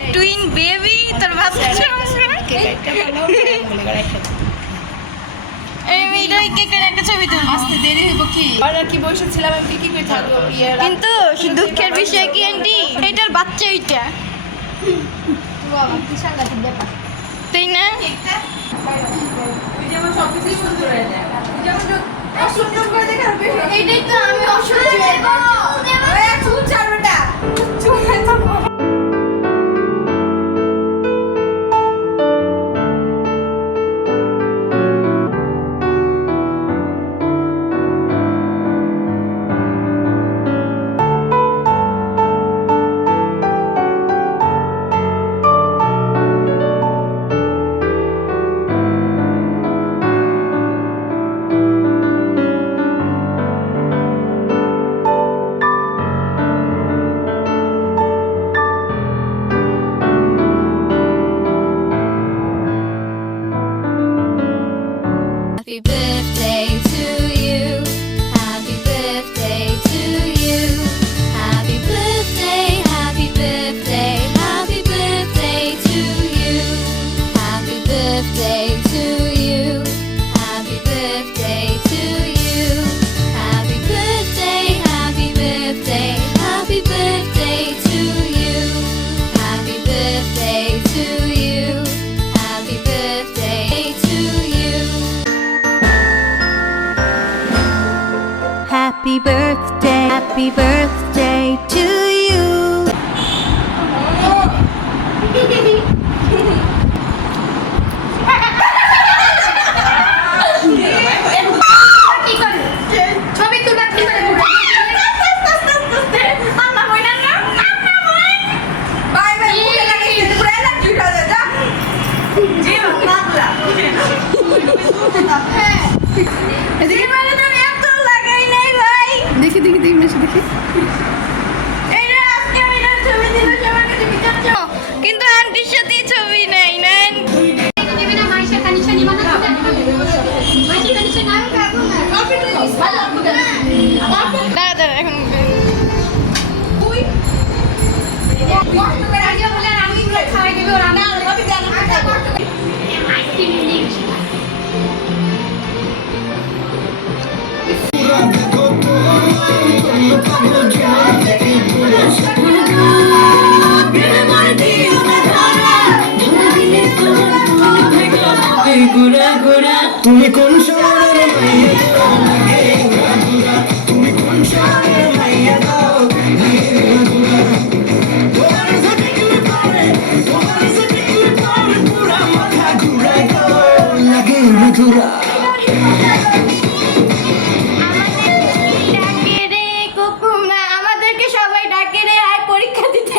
মাই twin baby তোর বাচ্চা এই মেয়েটা কেকের একটা ছবি তুল আসতে দেরি হইব কি আর কি বসেছিলাম আমি কি করে থাকবো কিন্তু দুঃখের বিষয় কি আন্টি এটার বাচ্চা এইটা বাবা কি সাংঘাতিক ব্যাপার তাই না তুই যেমন সবকিছু সুন্দর হয়ে যায় তুই যেমন অসুন্দর করে দেখে আর বেশি এইটাই তো আমি অসহ্য ওই চুল ছাড়বেটা চুল ছাড়বো Happy birthday to you. Happy birthday to you. Happy birthday, happy birthday, happy birthday to you. Happy birthday to you. Happy birthday to you. Happy birthday, happy birthday, happy birthday to you. Happy birthday to you. Happy birthday to you. Happy birthday to you. ছবি তুলবা কি করে আল্লাহ কইনা না bye bye মুখে লাগিয়ে পুরো allergy হয়ে যায় যা জি লাগলা হ্যাঁ এদিকে মানে তো এত লাগাই নাই ভাই দেখি দেখি দেখি মেশে দেখি এই রে আজকে আমি এটা ছবি দিল সবার কাছে বিচারছ কিন্তু আন্টির সাথে ছবি নাই না নেবে না মাইশা কানিশা নিবা না মাইশা কানিশা না কাকু না কপি তো ভালো দাঁড়া দাঁড়া এখন তুই কষ্ট করে আগে বলে আমি খাওয়াই দেব আর আমি কপি দেন আইসক্রিম নিয়ে গেছি তুমি কোন শহরের মাইয়া দাও লাগে ঘোরা তুমি কোন শহরের মাইয়া দাও তোমার সাথে কি পারে পুরা মাথা ঘুরাই দাও লাগে মধুরা ডাকে রে কুকুমা আমাদেরকে সবাই ডাকে রে আর পরীক্ষা দিতে